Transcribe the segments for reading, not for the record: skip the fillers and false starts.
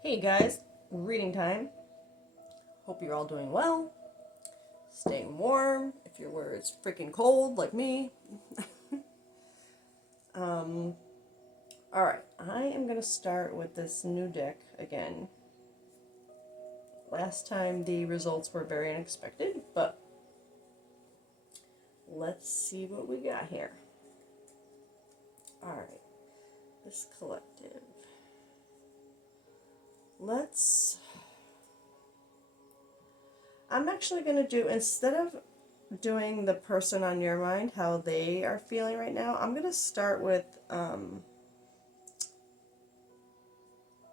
Hey guys, reading time. Hope you're all doing well, staying warm if you're where it's freaking cold like me. um, Alright, I am going to start with this new deck again. Last time the results were very unexpected, but let's see what we got here. Alright, this collective. I'm actually going to do, instead of doing the person on your mind, how they are feeling right now, I'm going to start with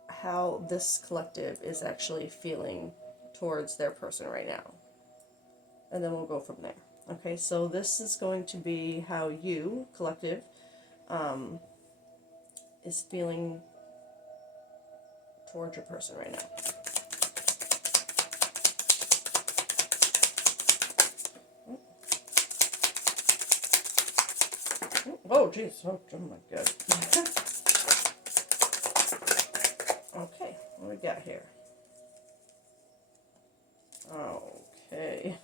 how this collective is actually feeling towards their person right now. And then we'll go from there. Okay, so this is going to be how you, collective, is feeling towards your person right now. Oh, jeez. Oh my God. Okay, what we got here? Okay.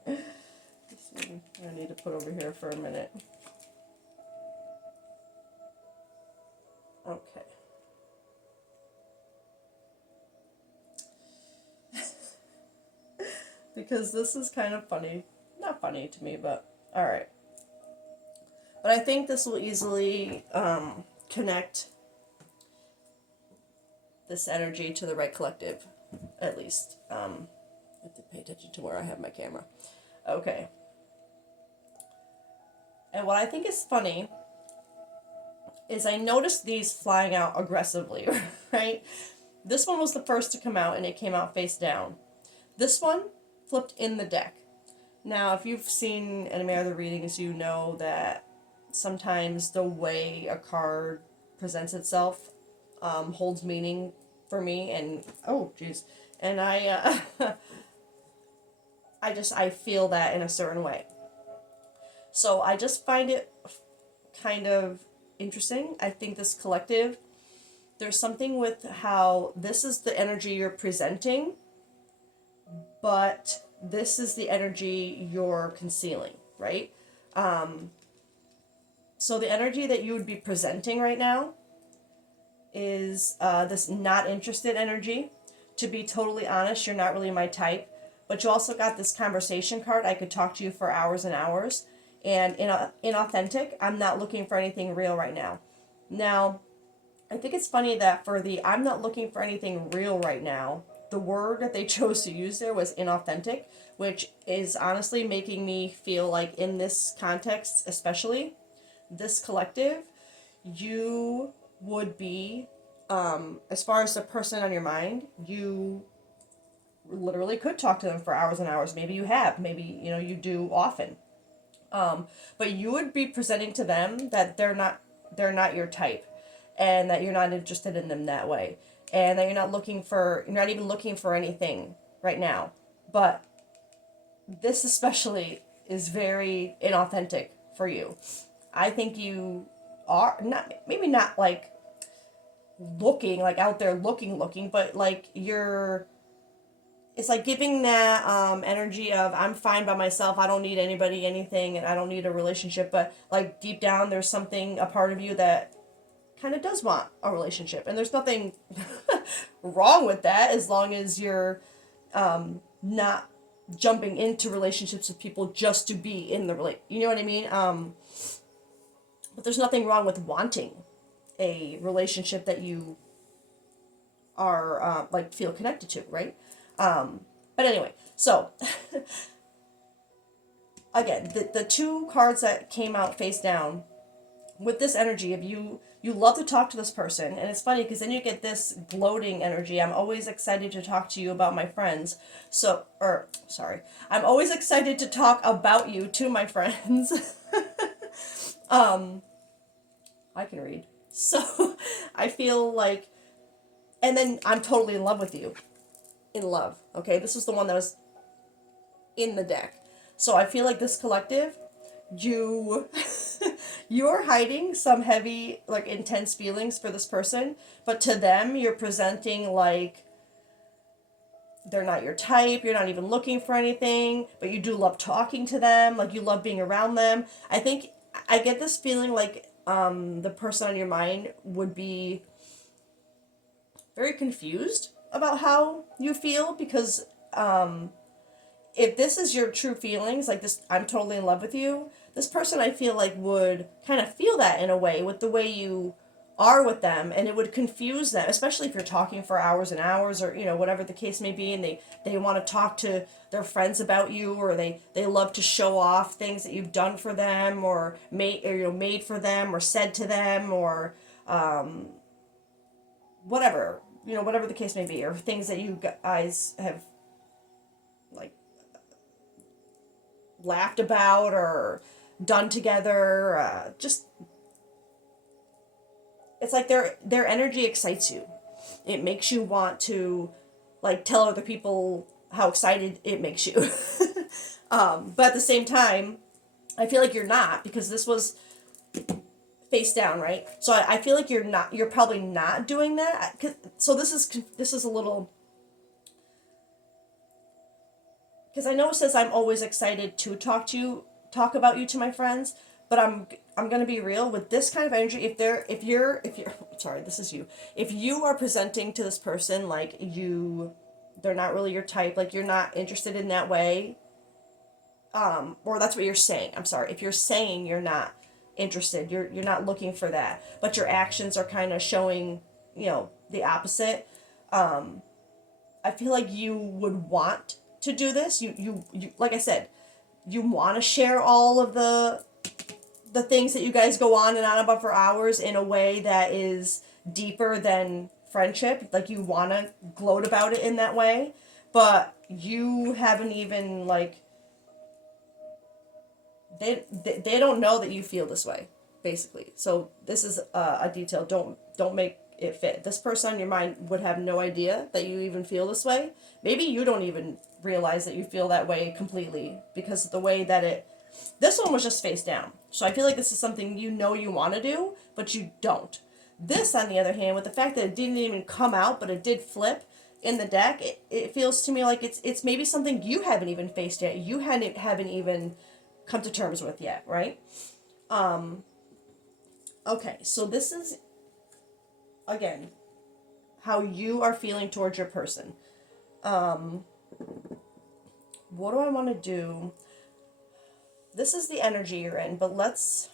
I need to put over here for a minute. Okay. Because this is kind of funny. Not funny to me, but alright. But I think this will easily connect this energy to the right collective, at least. I have to pay attention to where I have my camera. Okay. And what I think is funny is I noticed these flying out aggressively, right? This one was the first to come out, and it came out face down. This one flipped in the deck. Now, if you've seen any other readings, you know that sometimes the way a card presents itself holds meaning for me, and oh jeez, and I feel that in a certain way. So I just find it kind of interesting. I think this collective, there's something with how this is the energy you're presenting, but this is the energy you're concealing, right? So the energy that you would be presenting right now is this not interested energy. To be totally honest, you're not really my type. But you also got this conversation card. I could talk to you for hours and hours. And inauthentic, I'm not looking for anything real right now. Now, I think it's funny that for the I'm not looking for anything real right now, the word that they chose to use there was inauthentic, which is honestly making me feel like in this context, especially, this collective, you would be, as far as the person on your mind, you literally could talk to them for hours and hours. Maybe you have, maybe, you do often. But you would be presenting to them that they're not your type, and that you're not interested in them that way, and that you're not even looking for anything right now. But this especially is very inauthentic for you. I think you are maybe not like looking, like out there looking, but like it's like giving that energy of I'm fine by myself, I don't need anybody, anything, and I don't need a relationship. But like deep down, there's something, a part of you that kind of does want a relationship, and there's nothing wrong with that as long as you're not jumping into relationships with people just to be in the you know what I mean? But there's nothing wrong with wanting a relationship that you are like feel connected to, right? But anyway, so again, the two cards that came out face down with this energy of you love to talk to this person, and it's funny because then you get this gloating energy. I'm always excited to talk to you about my friends. I'm always excited to talk about you to my friends. I can read. So I feel like, and then I'm totally in love with you. In love. Okay, this was the one that was in the deck. So I feel like this collective, you you're hiding some heavy, like intense feelings for this person, but to them, you're presenting like they're not your type, you're not even looking for anything, but you do love talking to them, like you love being around them. I think I get this feeling like the person on your mind would be very confused about how you feel because if this is your true feelings, like this, I'm totally in love with you, this person I feel like would kind of feel that in a way with the way you are with them, and it would confuse them, especially if you're talking for hours and hours, or whatever the case may be, and they want to talk to their friends about you, or they love to show off things that you've done for them, or made for them, or said to them, or whatever, whatever the case may be, or things that you guys have like laughed about or done together. Just it's like their energy excites you. It makes you want to like tell other people how excited it makes you. But at the same time, I feel like you're not, because this was face down, right? So I feel like you're probably not doing that. So this is a little, because I know it says I'm always excited to talk about you to my friends, but I'm gonna be real with this kind of energy. If you're sorry, this is you. If you are presenting to this person like they're not really your type, like you're not interested in that way, or that's what you're saying. I'm sorry. If you're saying you're not interested, you're not looking for that, but your actions are kind of showing, the opposite. I feel like you would want to do this. You like I said, you want to share all of the things that you guys go on and on about for hours in a way that is deeper than friendship. Like you want to gloat about it in that way, but you haven't even like they don't know that you feel this way, basically. So this is a detail. Don't make it fit. This person on your mind would have no idea that you even feel this way. Maybe you don't even realize that you feel that way completely because of the way that this one was just face down. So I feel like this is something you want to do, but you don't. This, on the other hand, with the fact that it didn't even come out, but it did flip in the deck, it feels to me like it's maybe something you haven't even faced yet. You haven't even come to terms with yet, right? Okay, so this is, again, how you are feeling towards your person. What do I want to do? This is the energy you're in, but let's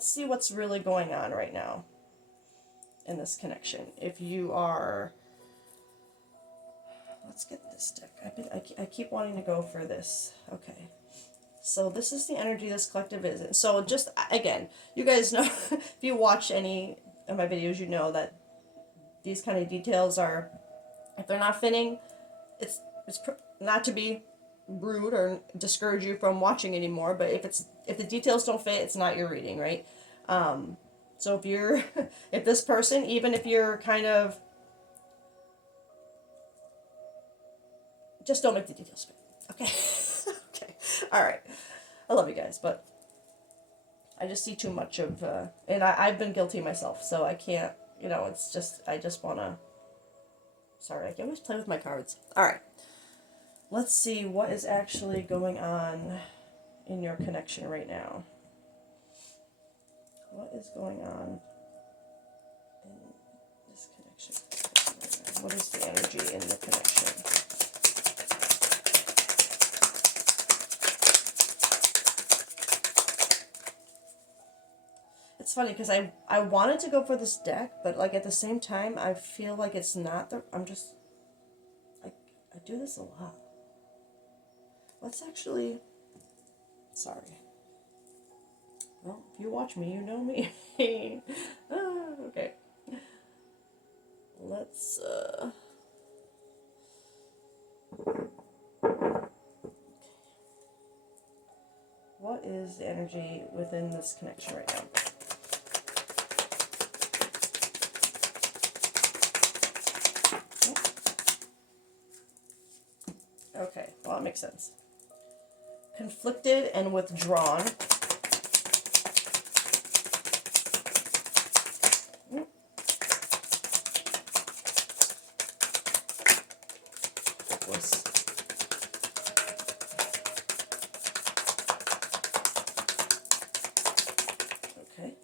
see what's really going on right now in this connection. If you are, let's get this deck. I keep wanting to go for this. Okay. So this is the energy this collective is in. So just, again, you guys know, if you watch any of my videos, you know that these kind of details are, if they're not fitting, it's not to be rude or discourage you from watching anymore, but if the details don't fit, it's not your reading, right? So if this person, even if you're kind of, just don't make the details fit, okay? Okay, all right. I love you guys, but I just see too much of, and I've been guilty myself, so I can't, it's just, I just want to, sorry, I can always play with my cards. All right, let's see what is actually going on in your connection right now. What is going on in this connection right now? What is the energy in the connection? It's funny because I wanted to go for this deck, but like at the same time I feel like it's not I do this a lot. Let's actually, sorry. Well, if you watch me, you know me. Okay. Let's what is the energy within this connection right now? Okay, well, that makes sense. Conflicted and withdrawn. hopeless. Okay.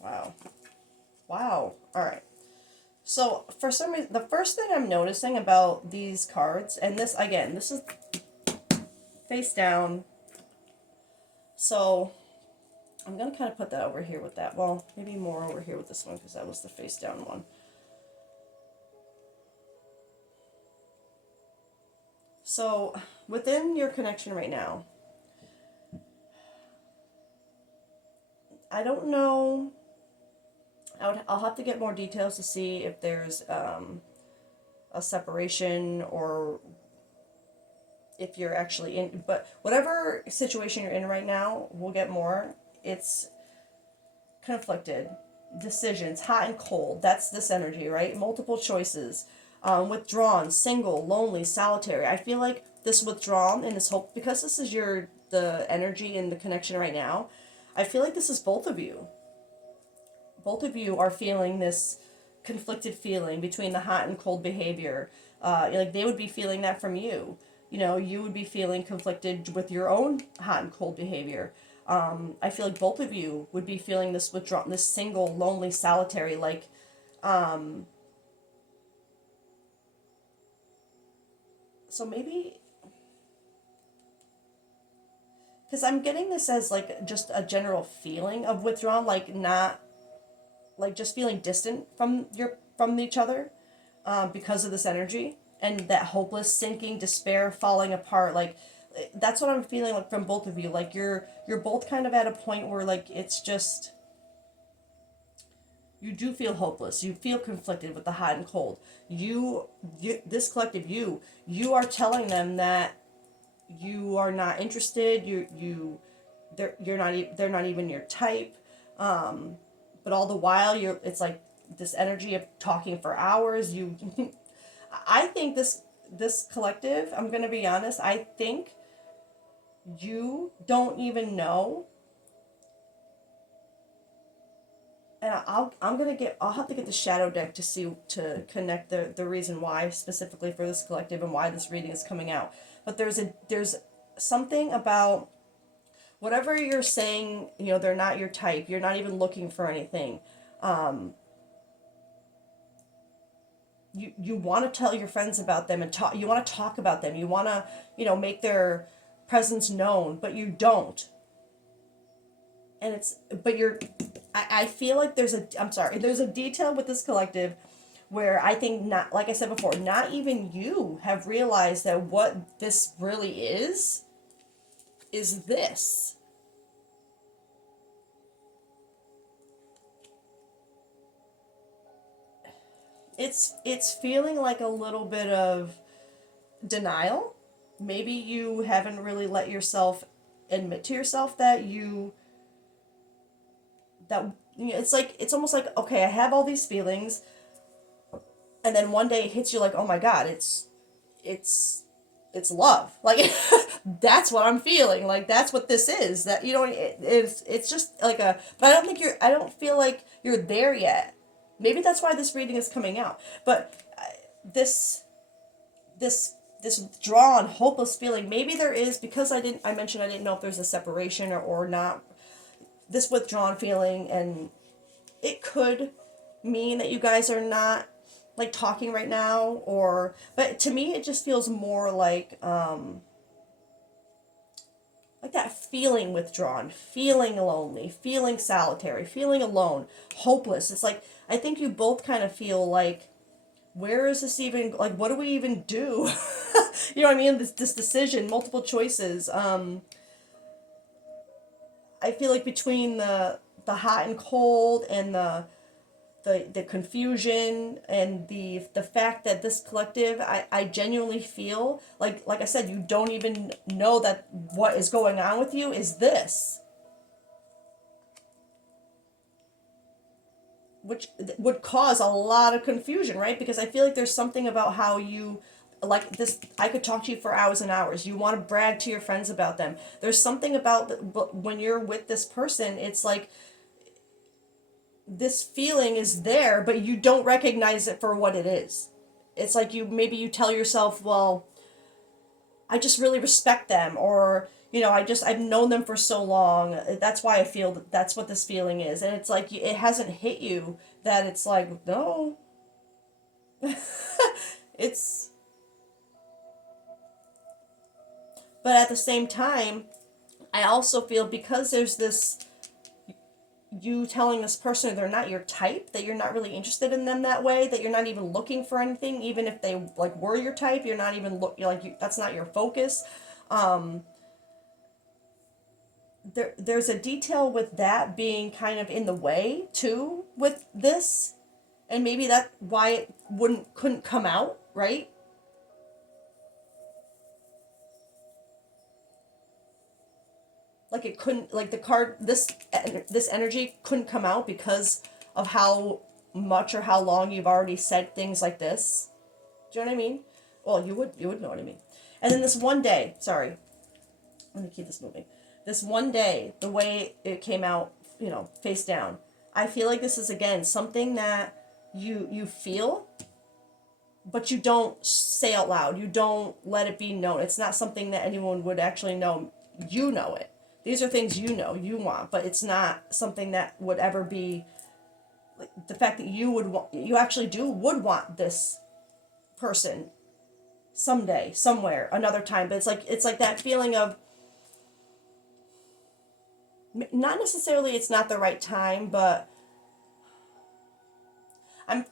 Wow. Wow. All right. So for some reason, the first thing I'm noticing about these cards, and this again, this is face down. So I'm going to kind of put that over here with that. Well, maybe more over here with this one because that was the face down one. So within your connection right now, I don't know. I'll have to get more details to see if there's a separation or if you're actually in. But whatever situation you're in right now, we'll get more. It's conflicted, decisions, hot and cold. That's this energy, right? Multiple choices, withdrawn, single, lonely, solitary. I feel like this withdrawn and this hope, because this is the energy and the connection right now. I feel like this is both of you. Both of you are feeling this conflicted feeling between the hot and cold behavior. Like they would be feeling that from you. You know, you would be feeling conflicted with your own hot and cold behavior. I feel like both of you would be feeling this withdrawn, this single, lonely, solitary, like, so maybe, because I'm getting this as like just a general feeling of withdrawn, like not, like just feeling distant from each other, because of this energy and that hopeless, sinking, despair, falling apart, like that's what I'm feeling like from both of you. Like you're both kind of at a point where like it's just you do feel hopeless. You feel conflicted with the hot and cold. You this collective you are telling them that you are not interested. They're not even your type. But all the while it's like this energy of talking for hours. I think this collective, I'm going to be honest, I think you don't even know, and I'll have to get the shadow deck to connect the reason why specifically for this collective and why this reading is coming out. But there's something about whatever you're saying, you know, they're not your type, you're not even looking for anything. You want to tell your friends about them and talk, you want to talk about them, you want to, you know, make their presence known, but you don't. And I feel like there's a detail with this collective where I think, not, like I said before, not even you have realized that what this really is this. It's feeling like a little bit of denial. Maybe you haven't really let yourself admit to yourself that it's like, it's almost like, okay, I have all these feelings, and then one day it hits you like, oh my god, it's love, like that's what I'm feeling, like that's what this is, that, you know, it's just like but I don't feel like you're there yet. Maybe that's why this reading is coming out, but this this withdrawn, hopeless feeling, maybe there is, because I mentioned I didn't know if there's a separation or not, this withdrawn feeling, and it could mean that you guys are not like talking right now, or, but to me it just feels more like that feeling withdrawn, feeling lonely, feeling solitary, feeling alone, hopeless. It's like I think you both kind of feel like, where is this even, like what do we even do? You know what I mean? This decision, multiple choices. I feel like between the hot and cold and the confusion and the fact that this collective, I genuinely feel like I said, you don't even know that what is going on with you is this, which would cause a lot of confusion, right? Because I feel like there's something about how you, like this, I could talk to you for hours and hours, you want to brag to your friends about them, there's something about when you're with this person, it's like this feeling is there, but you don't recognize it for what it is. it's like you, maybe you tell yourself, well, I just really respect them, or I've known them for so long. That's why I feel that that's what this feeling is. And it's like it hasn't hit you that it's like, no. it's But at the same time, I also feel because there's this, you telling this person they're not your type, that you're not really interested in them that way, that you're not even looking for anything, even if they like were your type, you're not even that's not your focus. um there's a detail with that being kind of in the way too with this, and maybe that why it couldn't come out right. Like it couldn't, like the card, this energy couldn't come out because of how much or how long you've already said things like this. Do you know what I mean? Well, you would know what I mean. And then this one day, sorry, let me keep this moving. This one day, the way it came out, face down, I feel like this is again something that you feel, but you don't say out loud. You don't let it be known. It's not something that anyone would actually know. You know it. These are things you want, but it's not something that would ever be, like, the fact that you actually would want this person someday, somewhere, another time. But it's like that feeling of, not necessarily it's not the right time, but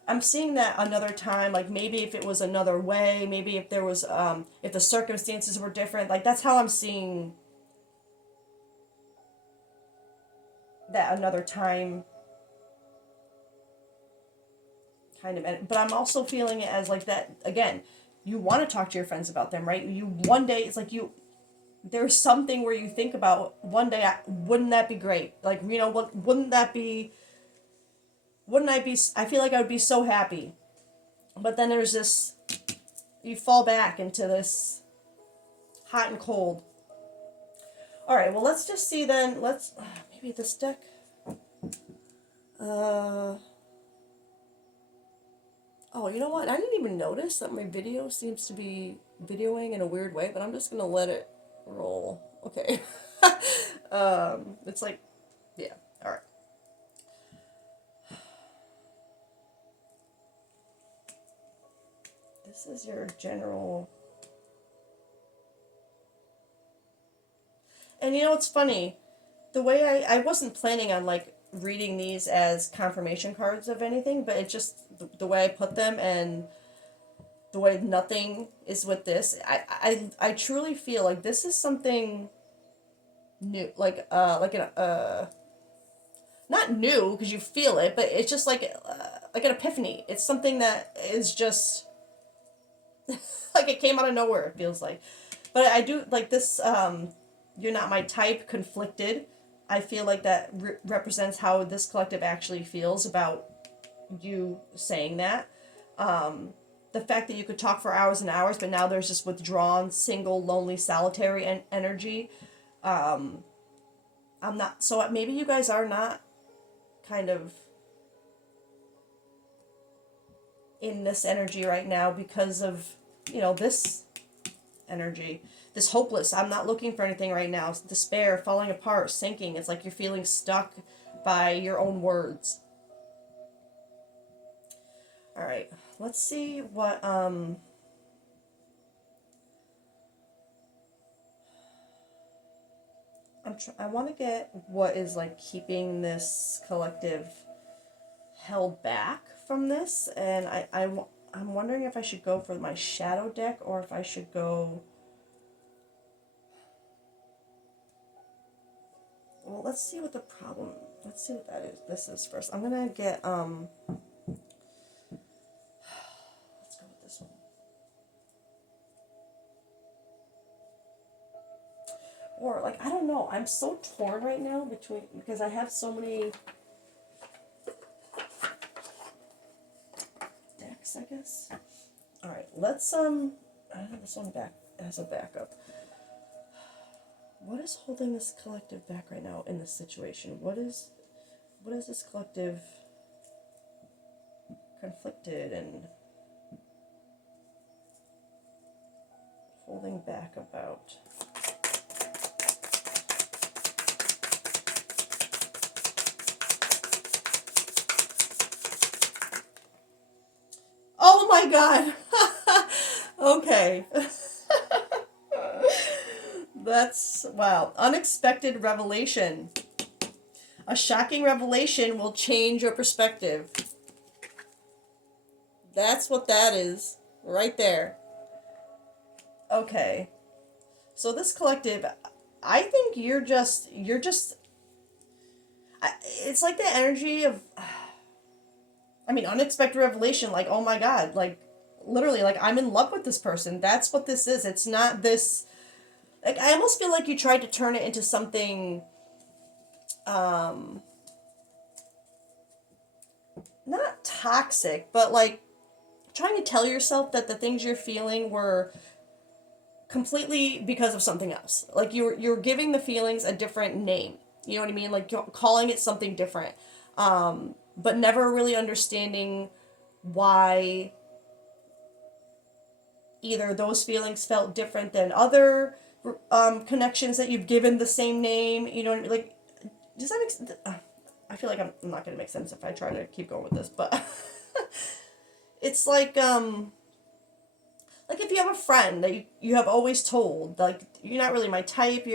I'm seeing that another time, like maybe if it was another way, maybe if there was if the circumstances were different, like that's how I'm seeing that another time kind of. But I'm also feeling it as like that again, you want to talk to your friends about them, right? You one day, it's like there's something where you think about one day, wouldn't that be great? Like, what wouldn't that be? Wouldn't I be? I feel like I would be so happy. But then there's this, you fall back into this hot and cold. All right, well, let's just see then. Let's maybe this deck. Oh, you know what? I didn't even notice that my video seems to be videoing in a weird way, but I'm just gonna let it roll. Okay. It's like, yeah. All right. This is your general. And it's funny, the way I wasn't planning on like reading these as confirmation cards of anything, but it just the way I put them and the way nothing is with this, I truly feel like this is something new, like an not new because you feel it, but it's just like an epiphany. It's something that is just like it came out of nowhere. It feels like, but I do like this. You're not my type. Conflicted. I feel like that represents how this collective actually feels about you saying that. The fact that you could talk for hours and hours, but now there's this withdrawn, single, lonely, solitary energy. I'm not. So maybe you guys are not kind of in this energy right now because of this energy, this hopeless, I'm not looking for anything right now, despair, falling apart, sinking. It's like you're feeling stuck by your own words. All right, let's see what I want to get what is like keeping this collective held back from this, and I'm wondering if I should go for my shadow deck or if I should go. Well, let's see what the problem. Let's see what that is. This is first. I'm gonna get Let's go with this one. Or like I don't know. I'm so torn right now because I have so many decks, I guess. All right, let's I have this one back as a backup. What is holding this collective back right now in this situation? What is this collective conflicted and back about? Oh my god. Okay. That's wow. Unexpected revelation. A shocking revelation will change your perspective. That's what that is. Right there. Okay. So this collective, I think it's like the energy of, I mean, unexpected revelation, like, oh my god, like, literally, like, I'm in love with this person. That's what this is. It's not this, like, I almost feel like you tried to turn it into something, not toxic, but like, trying to tell yourself that the things you're feeling were completely because of something else. Like you're giving the feelings a different name. You know what I mean? Like you're calling it something different, but never really understanding why either those feelings felt different than other connections that you've given the same name. You know what I mean? Like, does that make sense? I feel like I'm not going to make sense if I try to keep going with this, but it's like if you have a friend that you have always told, like, you're not really my type,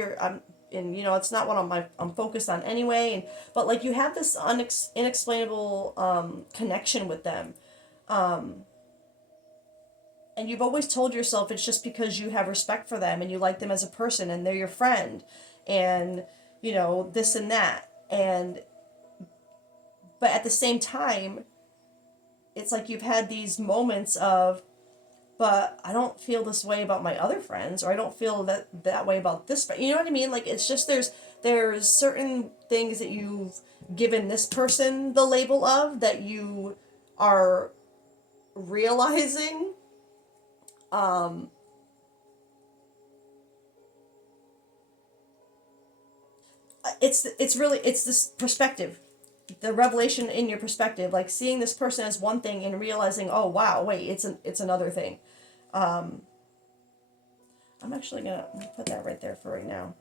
and you know, it's not what I'm focused on anyway, and but like you have this inexplainable connection with them, and you've always told yourself it's just because you have respect for them and you like them as a person and they're your friend, and you know, this and that, and but at the same time, it's like you've had these moments of, but I don't feel this way about my other friends, or I don't feel that way about this friend. You know what I mean? Like, it's just there's certain things that you've given this person the label of that you are realizing. It's this perspective, the revelation in your perspective, like seeing this person as one thing and realizing, oh wow, wait, it's another thing. I'm actually gonna put that right there for right now.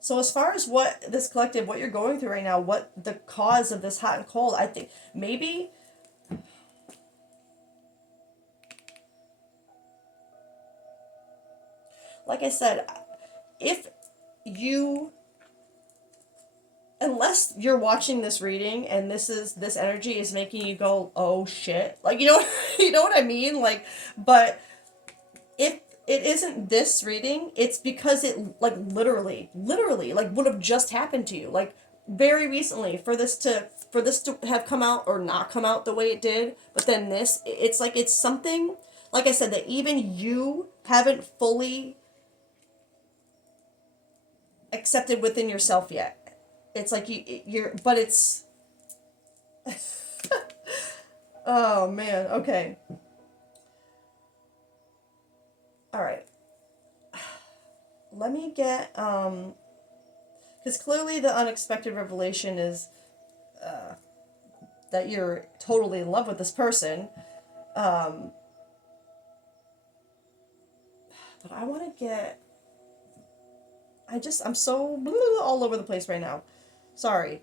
So as far as what this collective, what you're going through right now, what the cause of this hot and cold, I think maybe, like I said, if you, unless you're watching this reading and this energy is making you go, oh shit, like, you know, you know what I mean, like, but if it isn't this reading, it's because it, like, literally like would have just happened to you, like, very recently, for this to have come out or not come out the way it did. But then this, it's like it's something, like I said, that even you haven't fully accepted within yourself yet. It's like you're, but it's, oh man, okay, all right, let me get because clearly the unexpected revelation is that you're totally in love with this person. Um, but I want to get. I'm so all over the place right now. Sorry.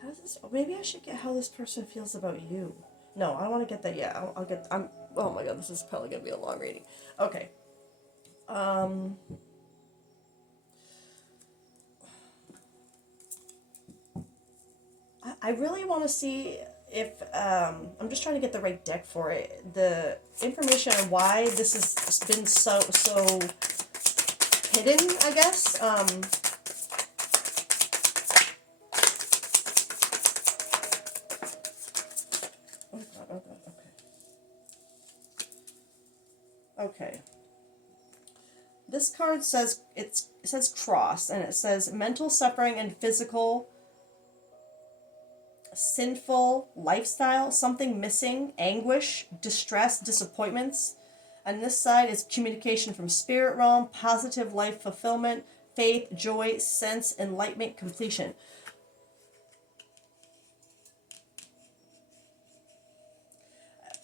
How does this? Maybe I should get how this person feels about you. No, I don't want to get that yet. I'll get. I'm. Oh my god, this is probably gonna be a long reading. Okay. Um. I really want to see if I'm just trying to get the right deck for it. The information on why this has been so hidden, I guess. Oh god, oh god, okay. Okay. This card says it says cross, and it says mental suffering and physical sinful lifestyle, something missing, anguish, distress, disappointments. On this side is communication from spirit realm, positive life fulfillment, faith, joy, sense, enlightenment, completion.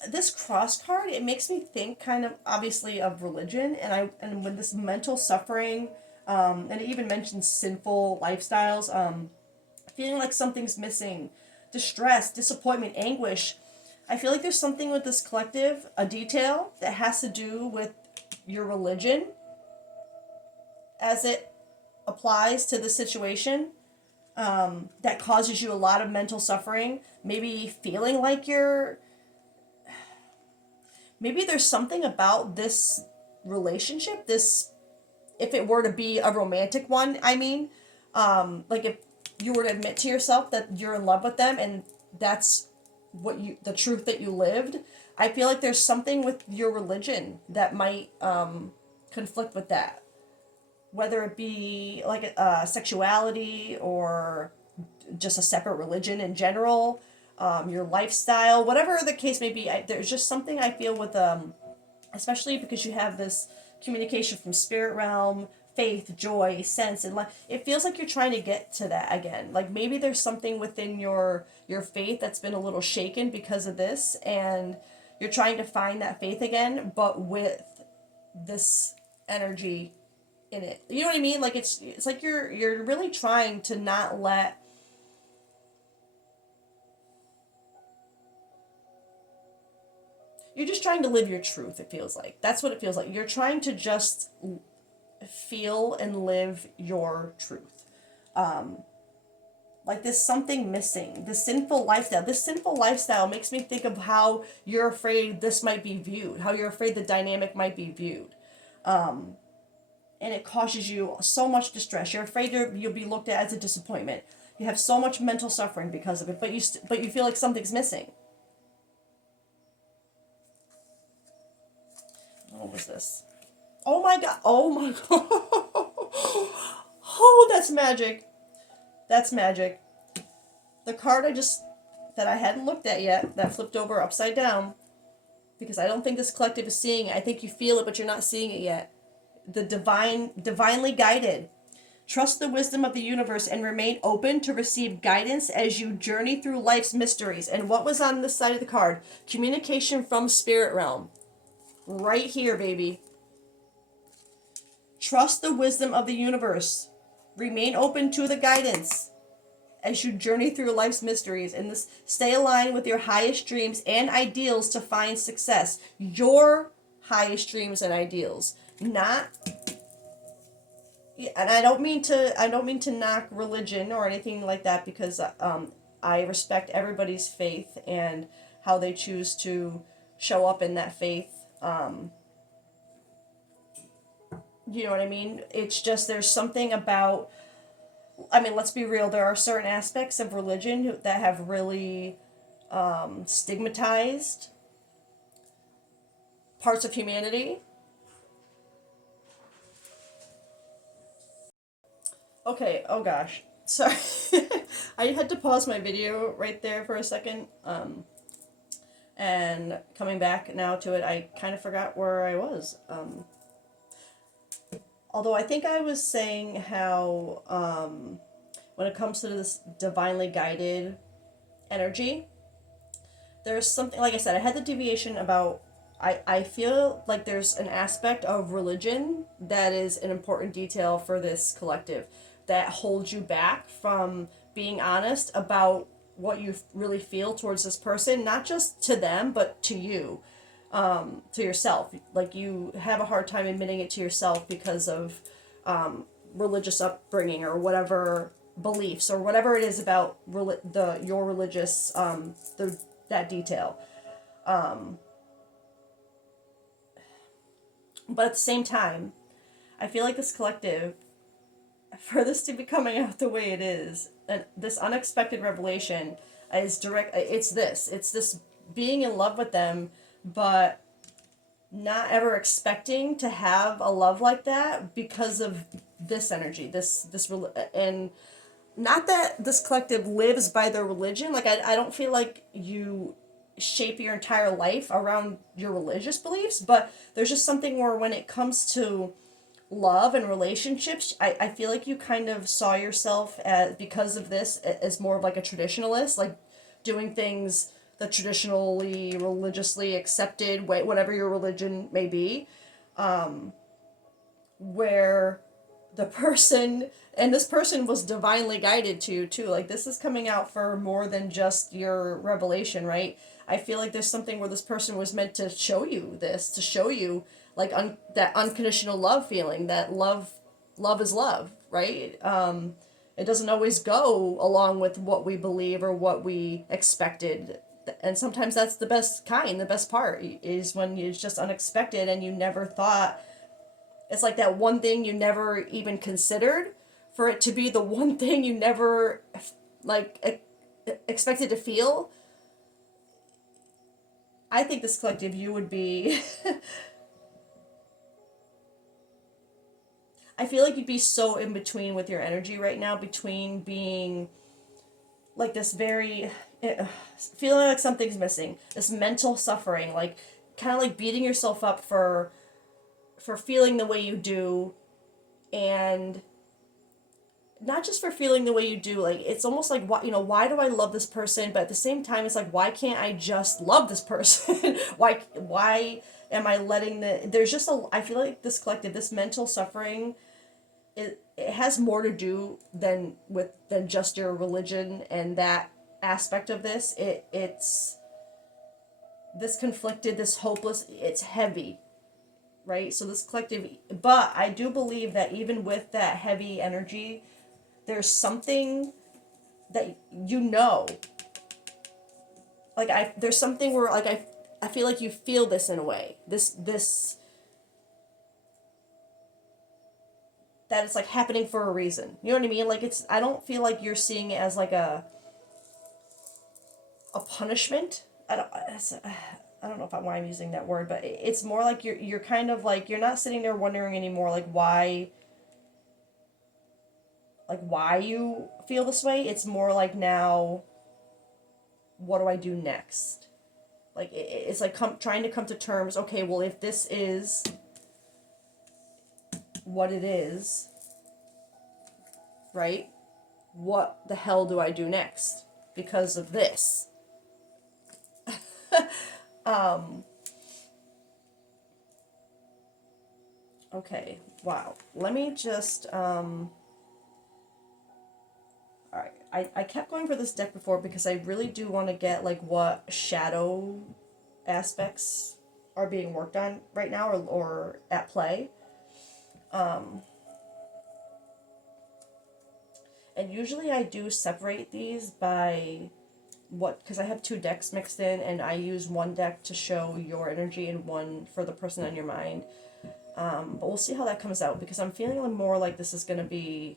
This cross card, it makes me think kind of obviously of religion, and when this mental suffering, and it even mentions sinful lifestyles, feeling like something's missing, distress, disappointment, anguish. I feel like there's something with this collective, a detail that has to do with your religion as it applies to the situation, that causes you a lot of mental suffering. Maybe feeling like maybe there's something about this relationship, this, if it were to be a romantic one, I mean, like if you were to admit to yourself that you're in love with them and that's the truth that you lived, I feel like there's something with your religion that might conflict with that, whether it be like sexuality or just a separate religion in general, your lifestyle, whatever the case may be. There's just something I feel with especially because you have this communication from spirit realm, faith, joy, sense, and life. It feels like you're trying to get to that again. Like maybe there's something within your faith that's been a little shaken because of this, and you're trying to find that faith again, but with this energy in it. You know what I mean? Like it's like you're really trying to not let, you're just trying to live your truth, it feels like. That's what it feels like. You're trying to just feel and live your truth. Like there's something missing. The sinful lifestyle. This sinful lifestyle makes me think of how you're afraid this might be viewed, how you're afraid the dynamic might be viewed. And it causes you so much distress. You're afraid you'll be looked at as a disappointment. You have so much mental suffering because of it, but you feel like something's missing. What was this? Oh my god. Oh my god. Oh, that's magic. That's magic. The card that I hadn't looked at yet, that flipped over upside down, because I don't think this collective is seeing it. I think you feel it, but you're not seeing it yet. The divinely guided. Trust the wisdom of the universe and remain open to receive guidance as you journey through life's mysteries. And what was on this side of the card? Communication from spirit realm. Right here, baby. Trust the wisdom of the universe. Remain open to the guidance as you journey through life's mysteries. And this, stay aligned with your highest dreams and ideals to find success. Your highest dreams and ideals. Not, and I don't mean to knock religion or anything like that, because I respect everybody's faith and how they choose to show up in that faith. You know what I mean? It's just, there's something about, I mean, let's be real, there are certain aspects of religion that have really stigmatized parts of humanity. Okay, oh gosh. Sorry. I had to pause my video right there for a second. And coming back now to it, I kind of forgot where I was. Although I think I was saying how when it comes to this divinely guided energy, there's something, like I said, I had the deviation about, I feel like there's an aspect of religion that is an important detail for this collective that holds you back from being honest about what you really feel towards this person, not just to them, but to you, to yourself. Like you have a hard time admitting it to yourself because of religious upbringing or whatever beliefs or whatever it is about your religious that detail. But at the same time, I feel like this collective, for this to be coming out the way it is, this unexpected revelation is direct. It's this being in love with them, but not ever expecting to have a love like that because of this energy, and not that this collective lives by their religion. Like I don't feel like you shape your entire life around your religious beliefs, but there's just something where when it comes to love and relationships, I feel like you kind of saw yourself as, because of this, as more of like a traditionalist, like doing things the traditionally religiously accepted way, whatever your religion may be, where the person, and this person was divinely guided to too, like this is coming out for more than just your revelation, right? I feel like there's something where this person was meant to show you this, to show you like that unconditional love feeling, that love is love, right? It doesn't always go along with what we believe or what we expected, and sometimes that's the best kind. The best part is when it's just unexpected and you never thought, it's like that one thing you never even considered, for it to be the one thing you never like expected to feel. I think this collective, you would be I feel like you'd be so in between with your energy right now, between being like this very feeling like something's missing, this mental suffering, like kind of like beating yourself up for feeling the way you do, and not just for feeling the way you do, like it's almost like, why do I love this person, but at the same time it's like, why can't I just love this person? Why am I letting there's just I feel like this collective, this mental suffering, it has more to do than just your religion and that aspect of this. It's this conflicted, this hopeless, it's heavy, right? So this collective, but I do believe that even with that heavy energy, there's something that like there's something where like I feel like you feel this in a way, this that it's like happening for a reason, you know what I mean? Like I don't feel like you're seeing it as like a punishment. I don't know why I'm using that word, but it's more like you're kind of like, you're not sitting there wondering anymore like why you feel this way. It's more like, now what do I do next? Like it's like trying to come to terms, okay, well, if this is what it is, right, what the hell do I do next because of this? Okay, wow, let me just all right, I kept going for this deck before because I really do want to get like what shadow aspects are being worked on right now, or at play. And usually I do separate these by because I have two decks mixed in, and I use one deck to show your energy and one for the person on your mind. But we'll see how that comes out, because I'm feeling more like this is going to be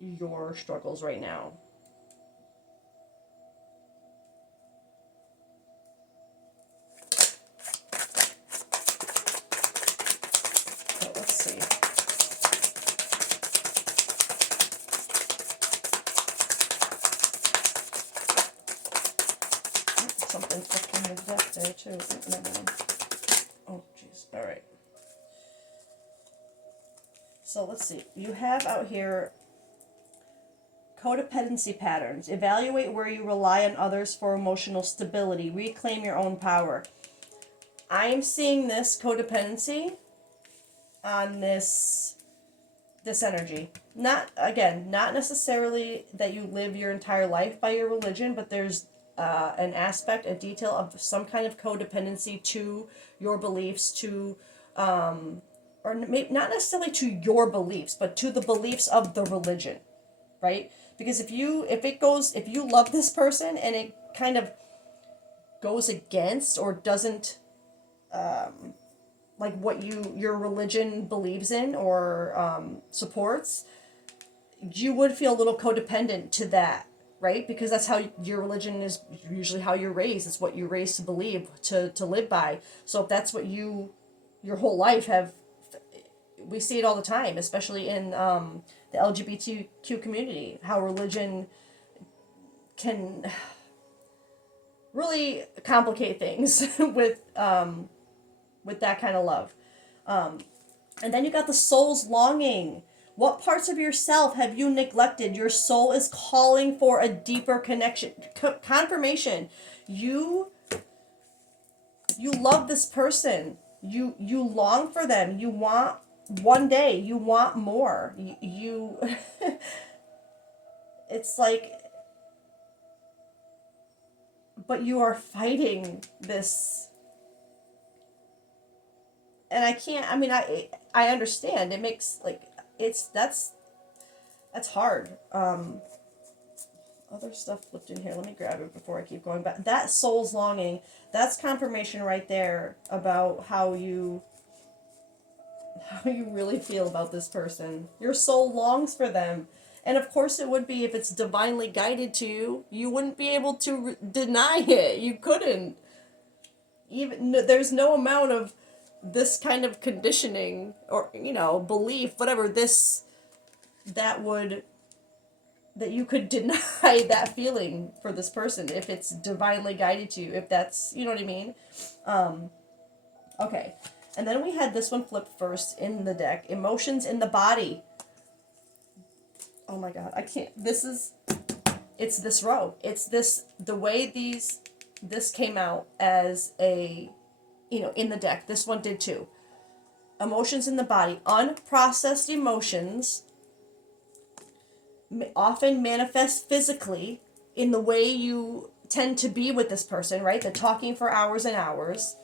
your struggles right now. So let's see. Something stuck in the deck there too. Oh jeez. All right. So let's see. You have out here codependency patterns. Evaluate where you rely on others for emotional stability. Reclaim your own power. I'm seeing this codependency on this energy. Not necessarily that you live your entire life by your religion, but there's an aspect, a detail of some kind of codependency to your beliefs, to or maybe not necessarily to your beliefs, but to the beliefs of the religion, right? Because if you love this person and it kind of goes against or doesn't like what your religion believes in or supports, you would feel a little codependent to that, right? Because that's how your religion is usually how you're raised. It's what you're raised to believe, to live by. So if that's what your whole life have, we see it all the time, especially in the LGBTQ community, how religion can really complicate things with that kind of love. And then you got the soul's longing. What parts of yourself have you neglected? Your soul is calling for a deeper connection, confirmation. You love this person. You long for them. You want one day. You want more. You it's like, but you are fighting this, and I can't. I mean, I understand. It makes like it's that's hard. Other stuff flipped in here. Let me grab it before I keep going back. That soul's longing. That's confirmation right there about how you really feel about this person. Your soul longs for them. And of course it would be if it's divinely guided to you. You wouldn't be able to deny it. You couldn't. Even there's no amount of this kind of conditioning or belief, whatever that you could deny that feeling for this person if it's divinely guided to you, if that's, you know what I mean. Okay, and then we had this one flipped first in the deck, emotions in the body. Oh my god, I can't. It's this row. It's the way this came out as a, in the deck. This one did too. Emotions in the body. Unprocessed emotions often manifest physically in the way you tend to be with this person, right? The talking for hours and hours.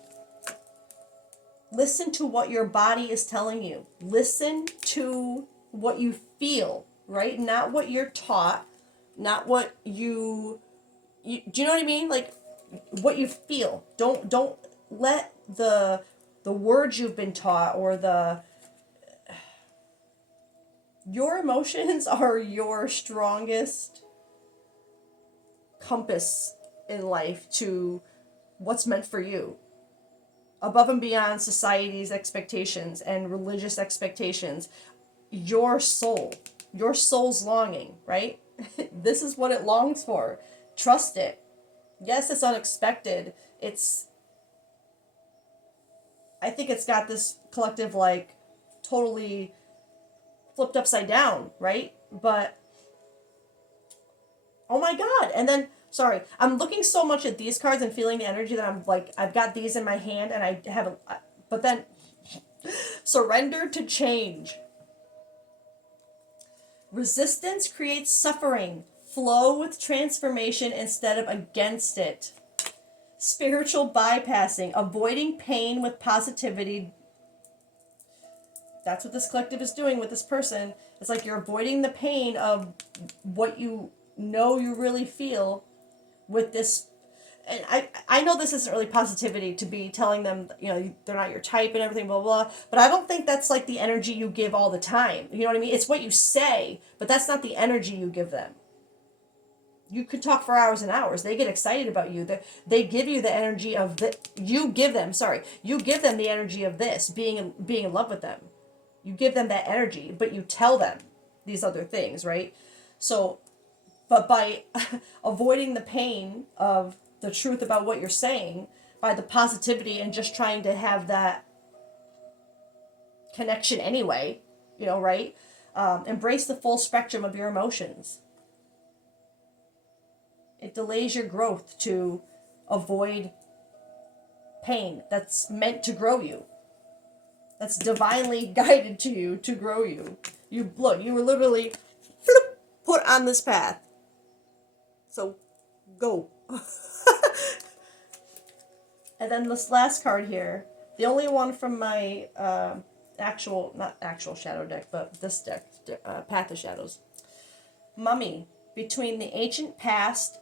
Listen to what your body is telling you. Listen to what you feel, right? Not what you're taught, not what you do you know what I mean? Like what you feel. Don't let the words you've been taught or your emotions are your strongest compass in life to what's meant for you. Above and beyond society's expectations and religious expectations, your soul's longing, right? This is what it longs for. Trust it. Yes, it's unexpected. I think it's got this collective, like, totally flipped upside down, right? But, oh my god. And then, sorry, I'm looking so much at these cards and feeling the energy that I'm like, I've got these in my hand and I haven't, but then, surrender to change. Resistance creates suffering. Flow with transformation instead of against it. Spiritual bypassing. Avoiding pain with positivity. That's what this collective is doing with this person. It's like you're avoiding the pain of what you know you really feel with this. And I know this isn't really positivity to be telling them, they're not your type and everything, blah, blah, blah. But I don't think that's like the energy you give all the time. You know what I mean? It's what you say, but that's not the energy you give them. You could talk for hours and hours. They get excited about you. They give you the energy of you give them the energy of this, being in love with them. You give them that energy, but you tell them these other things, right? So, but by avoiding the pain of the truth about what you're saying, by the positivity and just trying to have that connection anyway, right? Embrace the full spectrum of your emotions. It delays your growth to avoid pain that's meant to grow you. That's divinely guided to you to grow you. You were literally put on this path. So go. And then this last card here, the only one from my not actual shadow deck, but this deck, Path of Shadows. Mummy, between the ancient past,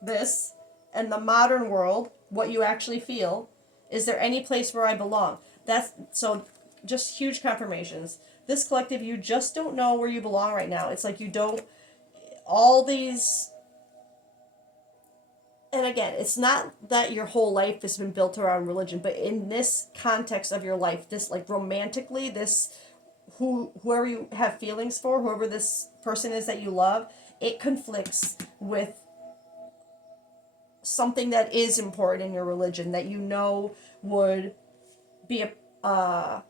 this, and the modern world, what you actually feel, is there any place where I belong? So just huge confirmations. This collective, you just don't know where you belong right now. It's like you don't, all these, and again, it's not that your whole life has been built around religion, but in this context of your life, this, like, romantically, this, whoever you have feelings for, whoever this person is that you love, it conflicts with something that is important in your religion that would be a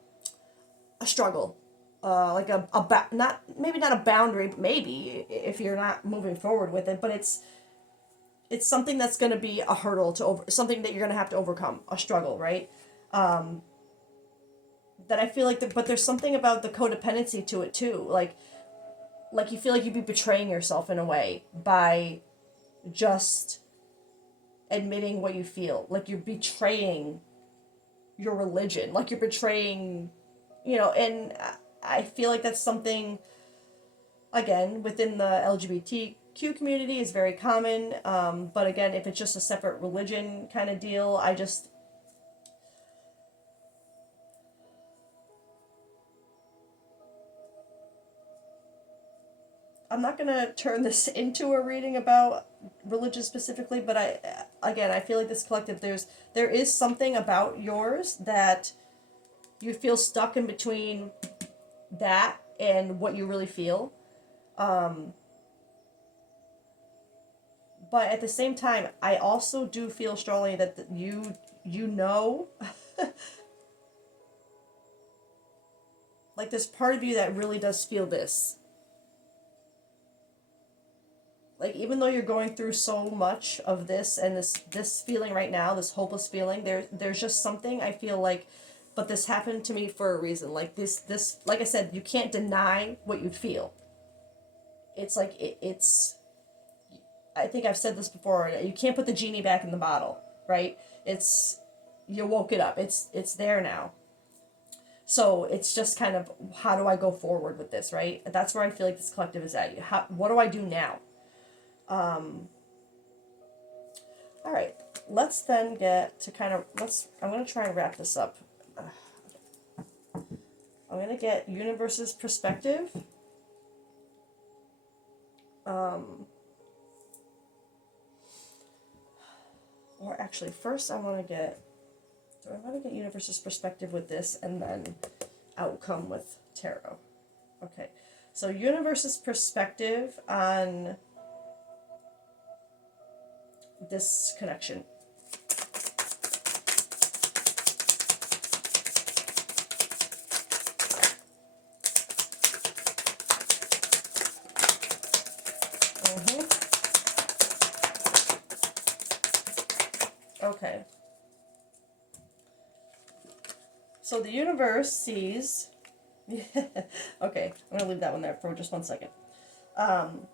a struggle, like not maybe not a boundary, but maybe if you're not moving forward with it, but it's something that's going to be a hurdle to over, something that you're going to have to overcome, a struggle, right? That I feel like, but there's something about the codependency to it too, like you feel like you'd be betraying yourself in a way by just admitting what you feel, like you're betraying your religion, like you're betraying, and I feel like that's something, again, within the LGBTQ community is very common. But again, if it's just a separate religion kind of deal, I'm not gonna turn this into a reading about religion specifically, but I feel like this collective, there is something about yours that you feel stuck in between that and what you really feel. But at the same time, I also do feel strongly that you know, like there's part of you that really does feel this. Like even though you're going through so much of this and this feeling right now, this hopeless feeling, there's just something I feel like, but this happened to me for a reason. Like this like I said, you can't deny what you feel. It's like it's I think I've said this before. You can't put the genie back in the bottle, right? It's you woke it up. It's there now. So it's just kind of how do I go forward with this, right? That's where I feel like this collective is at. What do I do now? All right, let's then get to I'm going to try and wrap this up. I'm going to get universe's perspective. Or actually, first I want to get universe's perspective with this and then outcome with tarot. Okay, so universe's perspective on this connection. Okay. So the universe sees. Okay, I'm gonna leave that one there for just 1 second. You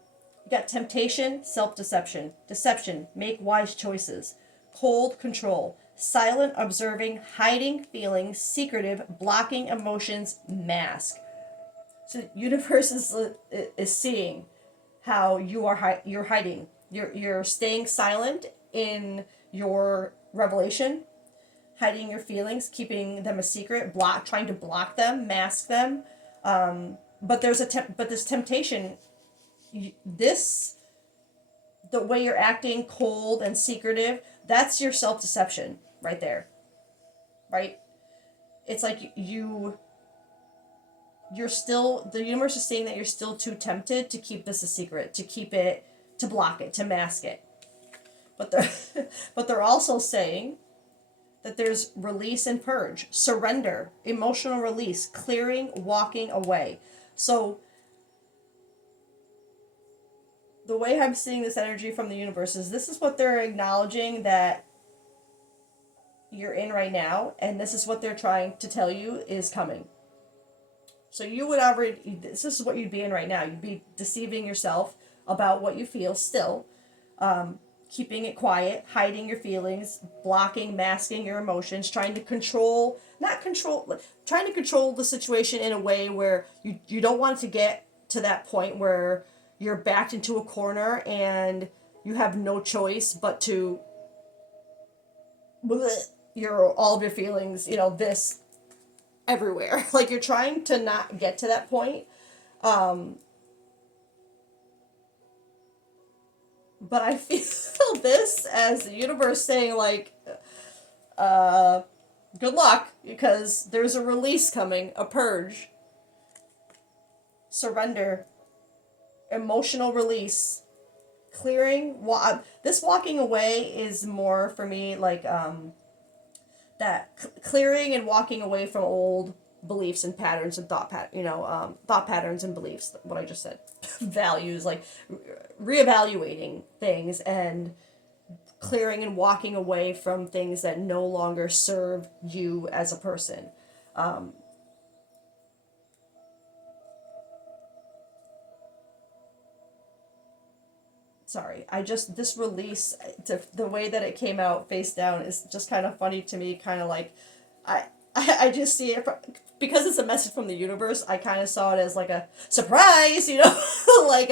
got temptation, self-deception, deception, make wise choices, cold control, silent observing, hiding feelings, secretive, blocking emotions, mask. So the universe is seeing how you're hiding. You're staying silent in your revelation, hiding your feelings, keeping them a secret, trying to block them, mask them. But this temptation, this the way you're acting cold and secretive, that's your self-deception right there. Right? It's like you're still, the universe is saying that you're still too tempted to keep this a secret, to keep it, to block it, to mask it. But they're but they're also saying that there's release and purge, surrender, emotional release, clearing, walking away. So the way I'm seeing this energy from the universe is this is what they're acknowledging that you're in right now, and this is what they're trying to tell you is coming. So you would already, this is what you'd be in right now. You'd be deceiving yourself about what you feel still, keeping it quiet, hiding your feelings, blocking, masking your emotions, trying to trying to control the situation in a way where you don't want it to get to that point where you're backed into a corner and you have no choice but to all of your feelings, this everywhere. Like you're trying to not get to that point. But I feel this as the universe saying like, good luck, because there's a release coming, a purge, surrender, emotional release, clearing. This walking away is more for me like that clearing and walking away from old beliefs and patterns and thought patterns and beliefs, what I just said. Values, like reevaluating things and clearing and walking away from things that no longer serve you as a person. Sorry, I just, this release, the way that it came out face down is just kind of funny to me, kind of like, I, I just see it, because it's a message from the universe, I kind of saw it as like a surprise, like,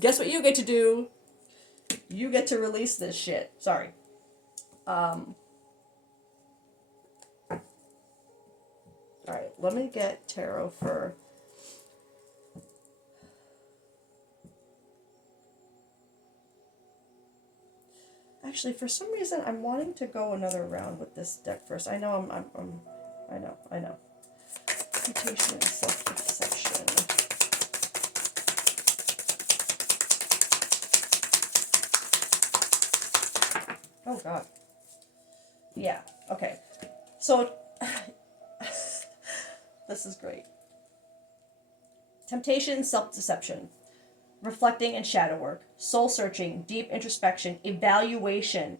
guess what you get to do? You get to release this shit. Sorry. Alright, let me get tarot for... Actually, for some reason, I'm wanting to go another round with this deck first. I know I know. Temptation and self-deception. Oh, God. Yeah, okay. So, this is great. Temptation, self-deception, reflecting and shadow work, soul searching, deep introspection, evaluation,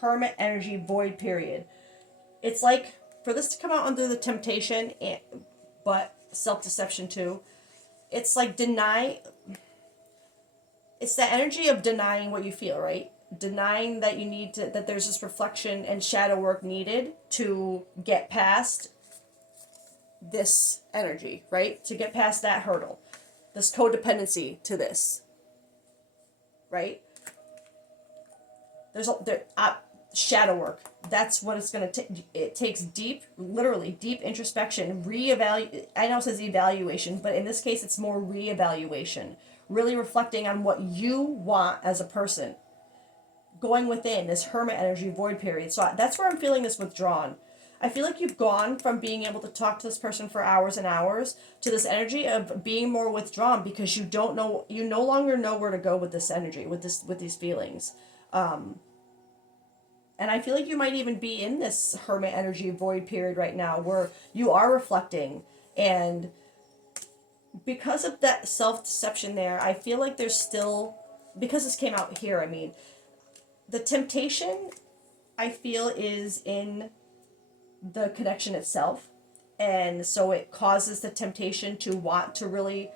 hermit energy, void period. It's like, for this to come out under the temptation, but self-deception too, it's like it's the energy of denying what you feel, right? Denying that you need to, that there's this reflection and shadow work needed to get past this energy, right? To get past that hurdle, this codependency to this, right? Shadow work. That's what it's going to take. It takes literally deep introspection, I know it says evaluation, but in this case, it's more reevaluation. Really reflecting on what you want as a person. Going within this hermit energy void period. So that's where I'm feeling this withdrawn. I feel like you've gone from being able to talk to this person for hours and hours to this energy of being more withdrawn because you no longer know where to go with this energy, with these feelings. And I feel like you might even be in this hermit energy void period right now where you are reflecting, and because of that self-deception there, I feel like there's still, because this came out here, I mean, the temptation I feel is in the connection itself, and so it causes the temptation to want to really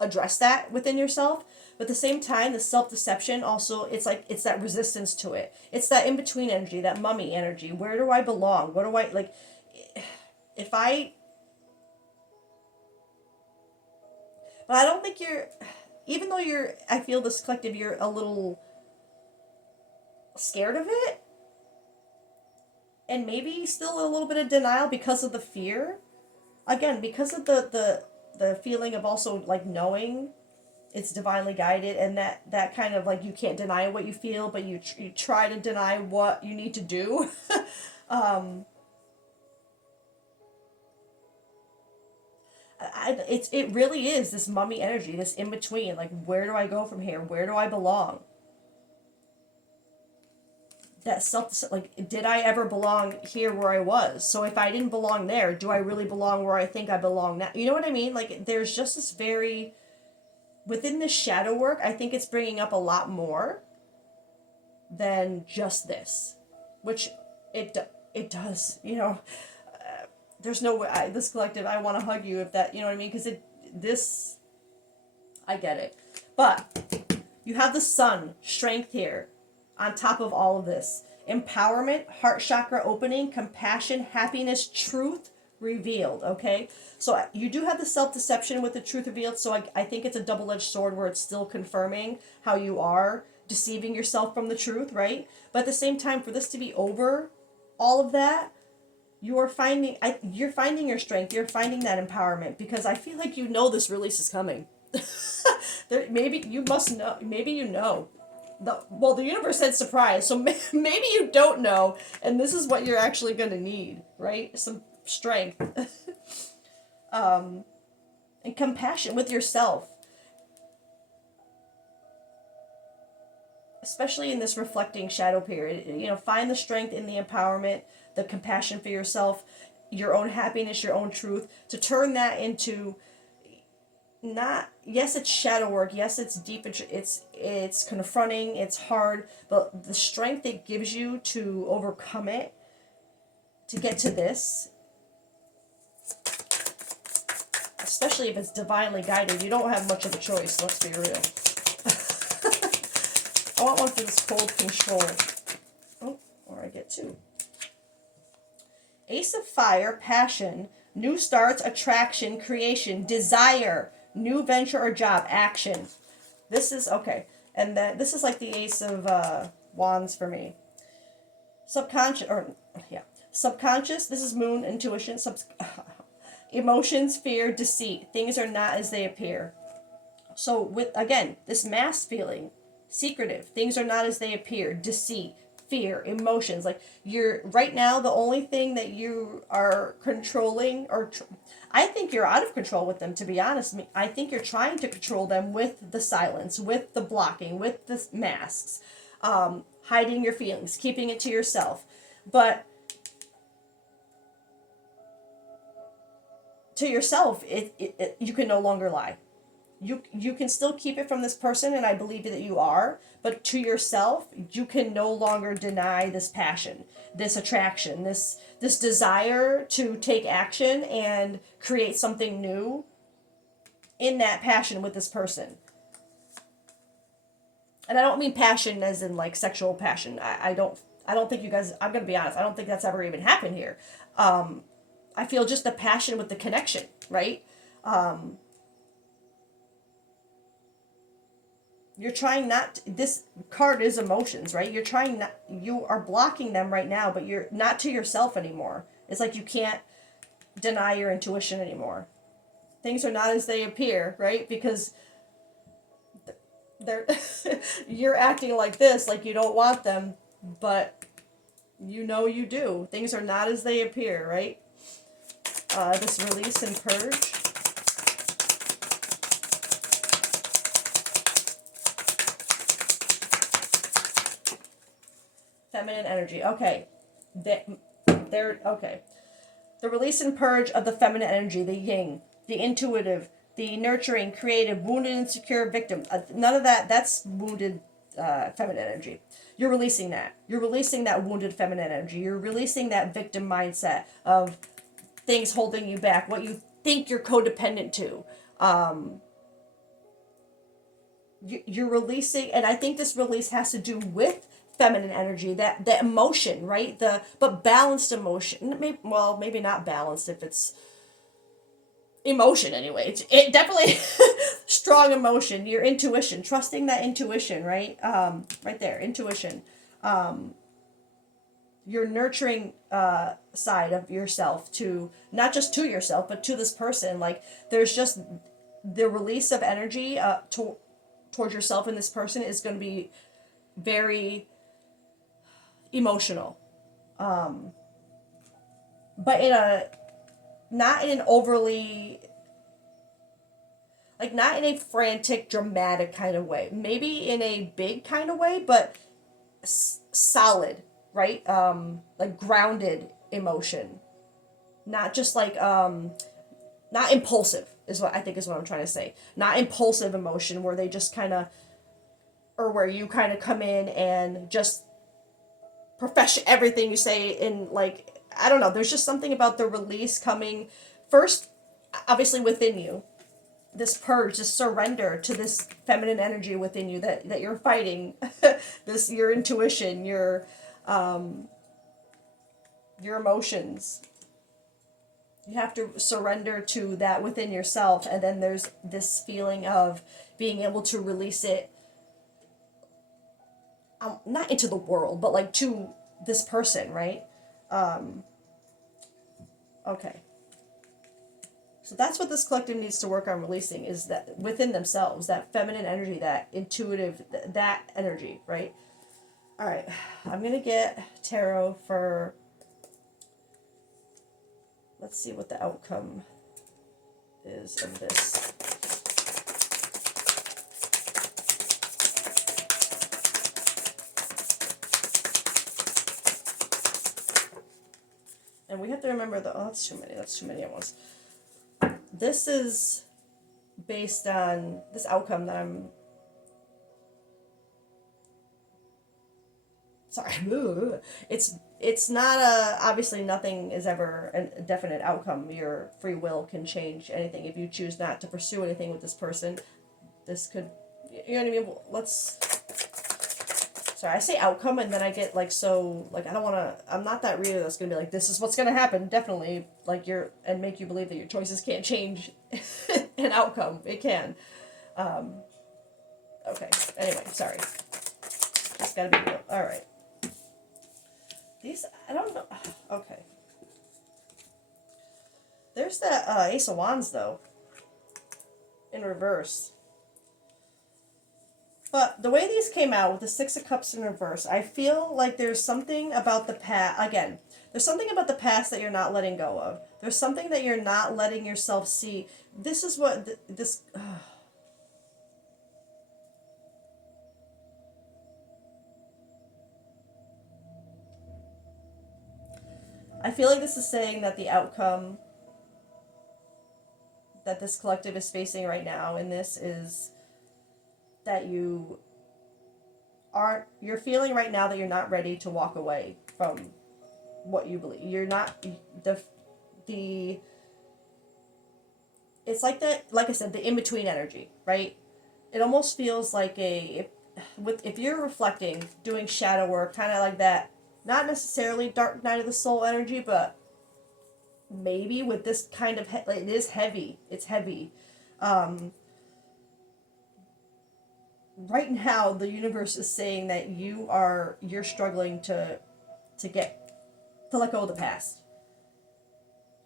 address that within yourself. But at the same time, the self-deception also, it's like, it's that resistance to it. It's that in-between energy, that mummy energy. Where do I belong? What do I, like, if I... But I don't think even though I feel this collective, you're a little scared of it. And maybe still a little bit of denial because of the fear. Again, because of the feeling of also, like, knowing it's divinely guided, and that kind of, like, you can't deny what you feel, but you try to deny what you need to do. It really is this mummy energy, this in between. Like, where do I go from here? Where do I belong? That like, did I ever belong here where I was? So if I didn't belong there, do I really belong where I think I belong now? You know what I mean? Like, there's just this very, within this shadow work, I think it's bringing up a lot more than just this, which it does, there's no way, this collective, I want to hug you if that, you know what I mean? Because I get it. But you have the sun, strength here, on top of all of this. Empowerment, heart chakra opening, compassion, happiness, truth revealed, okay? So you do have the self-deception with the truth revealed, so I think it's a double-edged sword where it's still confirming how you are deceiving yourself from the truth, right? But at the same time, for this to be over, all of that, you're finding your strength, you're finding that empowerment, because I feel like this release is coming. Maybe you must know, maybe you know. The universe said surprise, so maybe you don't know, and this is what you're actually going to need, right? Some strength. And compassion with yourself. Especially in this reflecting shadow period. Find the strength in the empowerment, the compassion for yourself. your own happiness, your own truth, to turn that into not, yes, it's shadow work, yes, it's deep, it's confronting, it's hard, but the strength it gives you to overcome it, to get to this, especially if it's divinely guided, you don't have much of a choice, let's be real. I want one for this cold control. Oh, or I get two. Ace of Fire, passion, new starts, attraction, creation, desire, new venture or job, action. This is, okay. And then this is like the Ace of Wands for me. Subconscious, this is moon, intuition, emotions, fear, deceit. Things are not as they appear. So with, again, this mask feeling, secretive, things are not as they appear, deceit, fear, emotions. Like, you're right now, the only thing that you are controlling, or I think you're out of control with them, to be honest. I think you're trying to control them with the silence, with the blocking, with the masks, hiding your feelings, keeping it to yourself. But to yourself, you can no longer lie. You can still keep it from this person, and I believe that you are, but to yourself, you can no longer deny this passion, this attraction, this desire to take action and create something new in that passion with this person. And I don't mean passion as in like sexual passion. I don't think you guys, I'm going to be honest, I don't think that's ever even happened here. I feel just the passion with the connection, right? You're trying not to, this card is emotions, right? You're trying not, you are blocking them right now, but you're not to yourself anymore. It's like you can't deny your intuition anymore. Things are not as they appear, right? Because they're you're acting like this, like you don't want them, but you know you do. Things are not as they appear, right? This release and purge. Feminine energy. Okay. They're okay. The release and purge of the feminine energy, the yin, the intuitive, the nurturing, creative, wounded, insecure victim. None of that, that's wounded feminine energy. You're releasing that. You're releasing that wounded feminine energy. You're releasing that victim mindset of things holding you back, what you think you're codependent to. You're releasing, and I think this release has to do with feminine energy, that emotion, right? But balanced emotion. Maybe not balanced if it's emotion anyway. It definitely strong emotion. Your intuition, trusting that intuition, right? Right there, intuition. Your nurturing side of yourself, to not just to yourself but to this person. Like, there's just the release of energy towards yourself and this person is going to be very emotional, but not in an overly, like, not in a frantic dramatic kind of way, maybe in a big kind of way, but solid, right? Like grounded emotion, not just like not impulsive is what I'm trying to say. Not impulsive emotion where they just kind of, or where you kind of come in and just profession everything you say in, like, I don't know, there's just something about the release coming first, obviously within you, this purge, this surrender to this feminine energy within you that you're fighting, this, your intuition, your emotions. You have to surrender to that within yourself, and then there's this feeling of being able to release it, not into the world, but like to this person, right? Okay. So that's what this collective needs to work on releasing, is that within themselves, that feminine energy, that intuitive, that energy, right? All right. I'm going to get tarot for, let's see what the outcome is of this. And we have to remember that, oh, that's too many at once. This is based on this outcome that I'm, sorry, it's not a, obviously nothing is ever a definite outcome. Your free will can change anything. If you choose not to pursue anything with this person, this could, you know what I mean? Let's, sorry, I say outcome and then I get like, so, like, I don't want to, I'm not that reader that's going to be like, this is what's going to happen, definitely, like, and make you believe that your choices can't change an outcome. It can. Okay, anyway, sorry. Just gotta be real. Alright. These, I don't know, okay. There's that Ace of Wands, though, in reverse. But the way these came out with the Six of Cups in reverse, I feel like there's something about the past, again, there's something about the past that you're not letting go of. There's something that you're not letting yourself see. This is what, this, I feel like this is saying that the outcome that this collective is facing right now in this is that you're feeling right now that you're not ready to walk away from what you believe. You're not, the it's like that, like I said, the in-between energy, right? It almost feels like if you're reflecting, doing shadow work, kind of like that, not necessarily dark night of the soul energy, but maybe with this kind of, like, it is heavy. It's heavy. Right now, the universe is saying that you're struggling to let go of the past,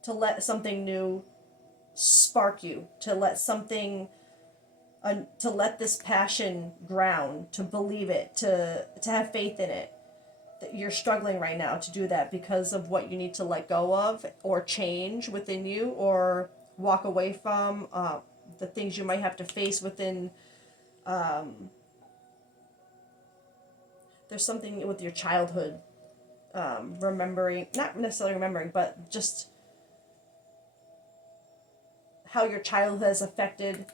to let something new spark you, to let something, to let this passion ground, to believe it, to have faith in it. That you're struggling right now to do that because of what you need to let go of or change within you or walk away from, the things you might have to face within. There's something with your childhood, remembering, not necessarily remembering, but just how your childhood has affected,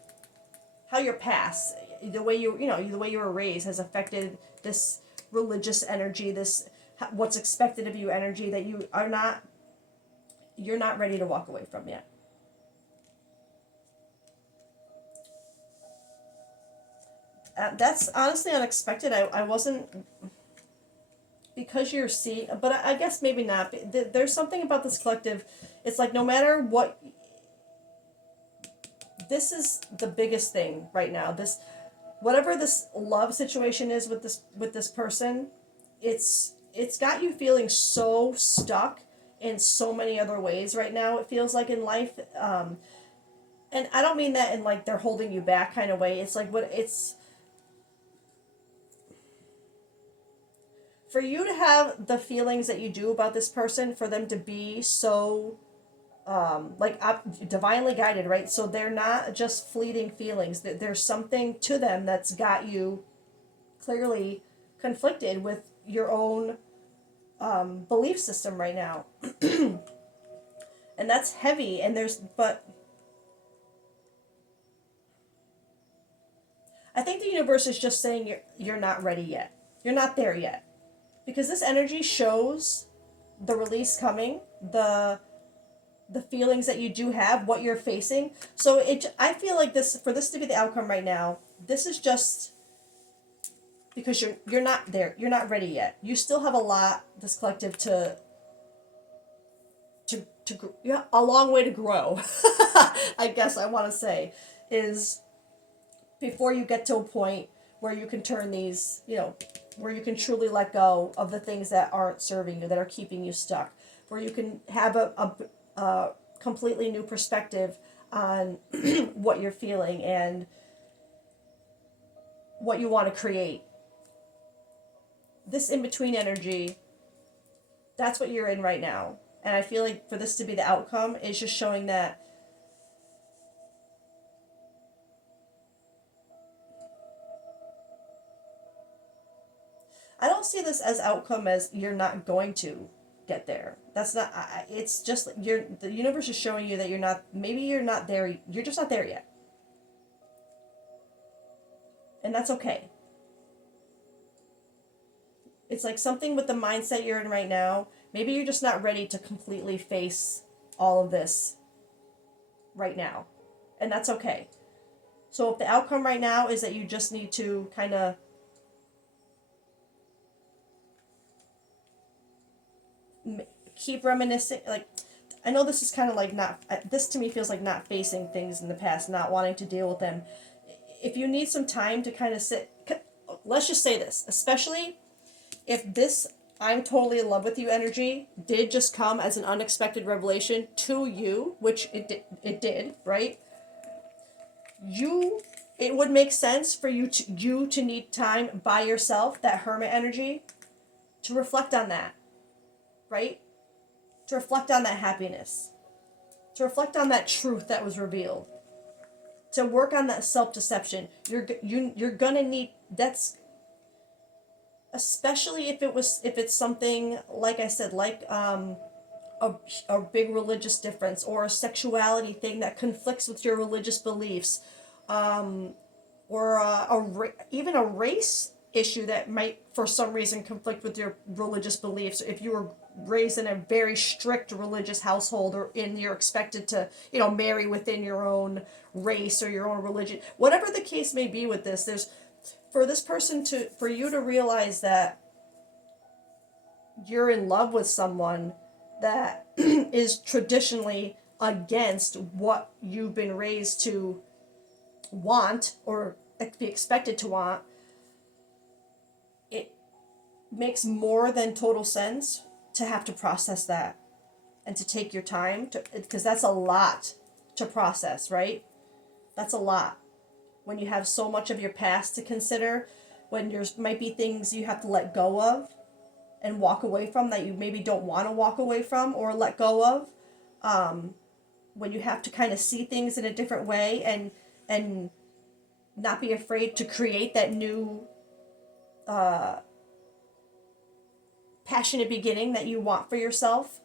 how your past, the way the way you were raised has affected this religious energy, this what's expected of you energy that you're not ready to walk away from yet. That's honestly unexpected. I wasn't, because you're seeing, but I guess maybe not. There's something about this collective. It's like no matter what, this is the biggest thing right now. This, whatever this love situation is with this person, it's got you feeling so stuck in so many other ways right now. It feels like in life, and I don't mean that in like they're holding you back kind of way. It's like what it's. For you to have the feelings that you do about this person, for them to be so, divinely guided, right? So they're not just fleeting feelings. That there's something to them that's got you clearly conflicted with your own belief system right now, and that's heavy. And but I think the universe is just saying you're not ready yet. You're not there yet. Because this energy shows the release coming, the feelings that you do have, what you're facing. So I feel like for this to be the outcome right now, this is just because you're not there, you're not ready yet. You still have a lot, this collective, to a long way to grow. I guess I want to say is before you get to a point where you can turn these, where you can truly let go of the things that aren't serving you, that are keeping you stuck, where you can have a completely new perspective on what you're feeling and what you want to create. This in-between energy, that's what you're in right now. And I feel like for this to be the outcome is just showing that I don't see this as outcome as you're not going to get there. That's not, it's just, the universe is showing you that maybe you're not there, you're just not there yet. And that's okay. It's like something with the mindset you're in right now, maybe you're just not ready to completely face all of this right now. And that's okay. So if the outcome right now is that you just need to kind of keep reminiscing, like, I know this is kind of like not, this to me feels like not facing things in the past, not wanting to deal with them. If you need some time to kind of sit, let's just say this, especially if this I'm totally in love with you energy did just come as an unexpected revelation to you, which it did, right? It would make sense for you to need time by yourself, that hermit energy, to reflect on that, right? To reflect on that happiness, to reflect on that truth that was revealed, to work on that self-deception. You're gonna need, that's, especially if it's something, like I said, like a big religious difference or a sexuality thing that conflicts with your religious beliefs, or even a race issue that might for some reason conflict with your religious beliefs. If you were raised in a very strict religious household, or you're expected to marry within your own race or your own religion, whatever the case may be with this, there's, for you to realize that you're in love with someone that is traditionally against what you've been raised to want or be expected to want, it makes more than total sense to have to process that and to take your time to, because that's a lot to process, right? That's a lot when you have so much of your past to consider, when there's might be things you have to let go of and walk away from that you maybe don't want to walk away from or let go of, when you have to kind of see things in a different way and not be afraid to create that new passionate beginning that you want for yourself.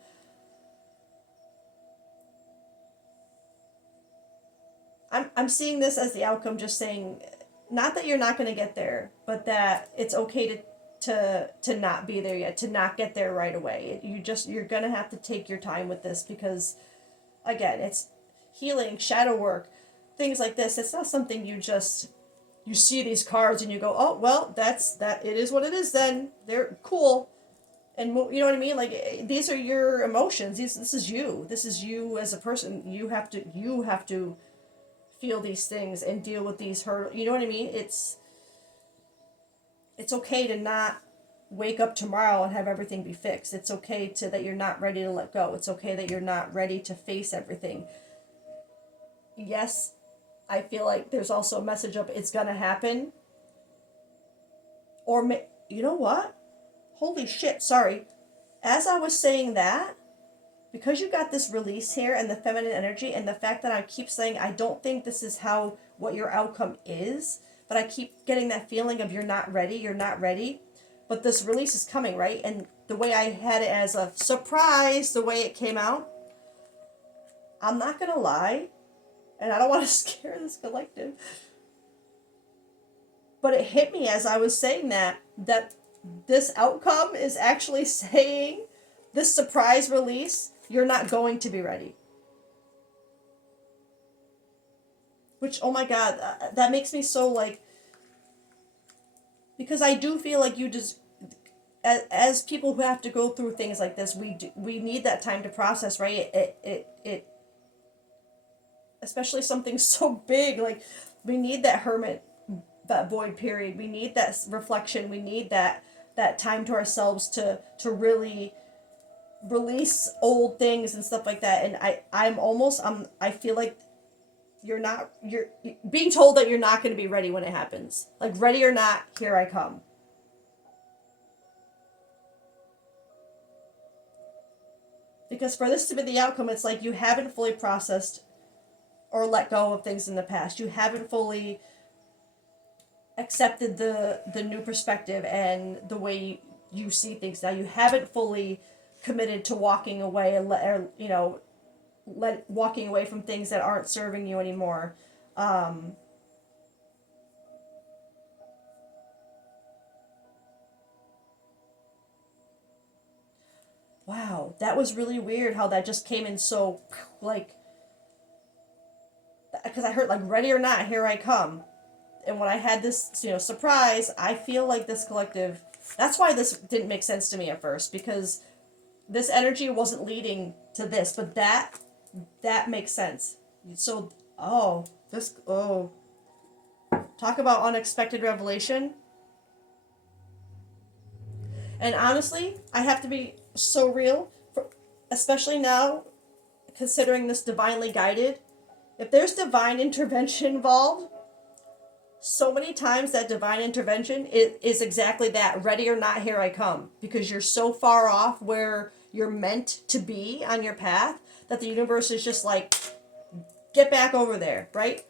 I'm seeing this as the outcome, just saying, not that you're not going to get there, but that it's okay to not be there yet, to not get there right away. You're going to have to take your time with this, because again, it's healing, shadow work, things like this. It's not something you see these cards and you go, oh, well, it is what it is then. They're cool. And you know what I mean? Like, these are your emotions. This is you. This is you as a person. You have to feel these things and deal with these hurdles. You know what I mean? It's okay to not wake up tomorrow and have everything be fixed. It's okay that you're not ready to let go. It's okay that you're not ready to face everything. Yes, I feel like there's also a message of it's gonna happen. Or, you know what? Holy shit, sorry. As I was saying that, because you got this release here and the feminine energy and the fact that I keep saying I don't think this is what your outcome is, but I keep getting that feeling of you're not ready, but this release is coming, right? And the way I had it as a surprise, the way it came out, I'm not gonna lie, and I don't want to scare this collective, but it hit me as I was saying that this outcome is actually saying, this surprise release, you're not going to be ready. Which, oh my God, that makes me so like, because I do feel like you just, as people who have to go through things like this, we need that time to process, right? It especially something so big, like, we need that hermit, that void period. We need that reflection. We need that time to ourselves to really release old things and stuff like that. And I feel like you're being told that you're not going to be ready when it happens. Like, ready or not, here I come. Because for this to be the outcome, it's like you haven't fully processed or let go of things in the past. You haven't fully accepted the new perspective and the way you see things now. You haven't fully committed to walking away and walking away from things that aren't serving you anymore. Wow, that was really weird how that just came in so, like, because I heard, like, ready or not, here I come. And when I had this, surprise, I feel like this collective, that's why this didn't make sense to me at first, because this energy wasn't leading to this, but that makes sense. So, talk about unexpected revelation. And honestly, I have to be so real, especially now, considering this divinely guided. If there's divine intervention involved, so many times that divine intervention is exactly that, ready or not, here I come. Because you're so far off where you're meant to be on your path that the universe is just like, get back over there, right?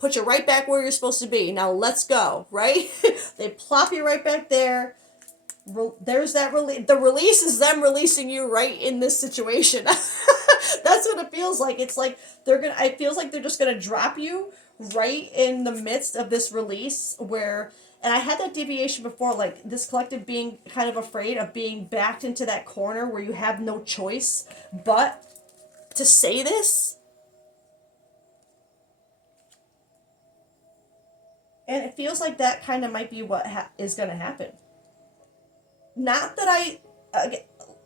Put you right back where you're supposed to be. Now let's go, right? They plop you right back there. There's that release. The release is them releasing you right in this situation. That's what it feels like. It's like it feels like they're just gonna drop you right in the midst of this release and I had that deviation before, like this collective being kind of afraid of being backed into that corner where you have no choice but to say this. And it feels like that kind of might be what is going to happen. Not that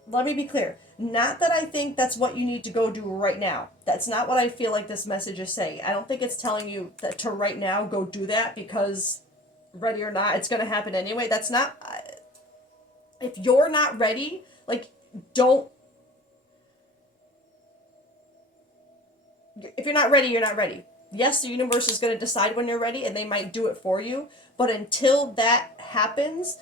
let me be clear. Not that I think that's what you need to go do right now. That's not what I feel like this message is saying. I don't think it's telling you that to right now go do that because ready or not, it's going to happen anyway. That's not... if you're not ready, like, don't... if you're not ready, you're not ready. Yes, the universe is going to decide when you're ready, and they might do it for you. But until that happens,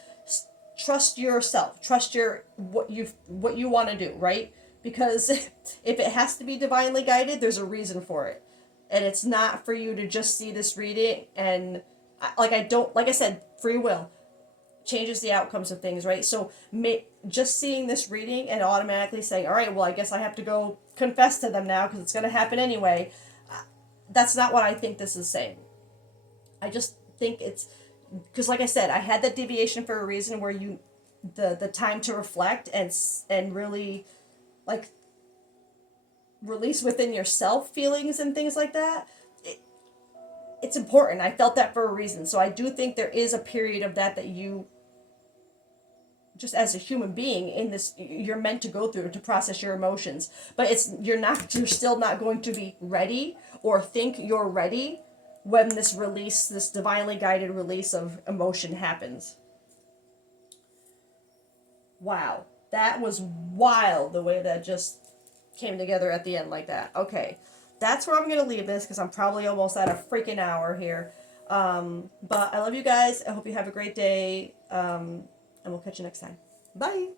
trust yourself. Trust what you want to do, right? Because if it has to be divinely guided, there's a reason for it, and it's not for you to just see this reading and like I said, free will changes the outcomes of things, right? So just seeing this reading and automatically saying, all right, well, I guess I have to go confess to them now because it's going to happen anyway. That's not what I think this is saying. I just think it's because, like I said, I had that deviation for a reason where the time to reflect and really like release within yourself feelings and things like that. It's important. I felt that for a reason. So I do think there is a period of that you, just as a human being in this, you're meant to go through to process your emotions. But you're still not going to be ready or think you're ready when this divinely guided release of emotion happens. Wow. That was wild the way that just came together at the end like that. Okay. That's where I'm going to leave this because I'm probably almost at a freaking hour here. But I love you guys. I hope you have a great day. And we'll catch you next time. Bye.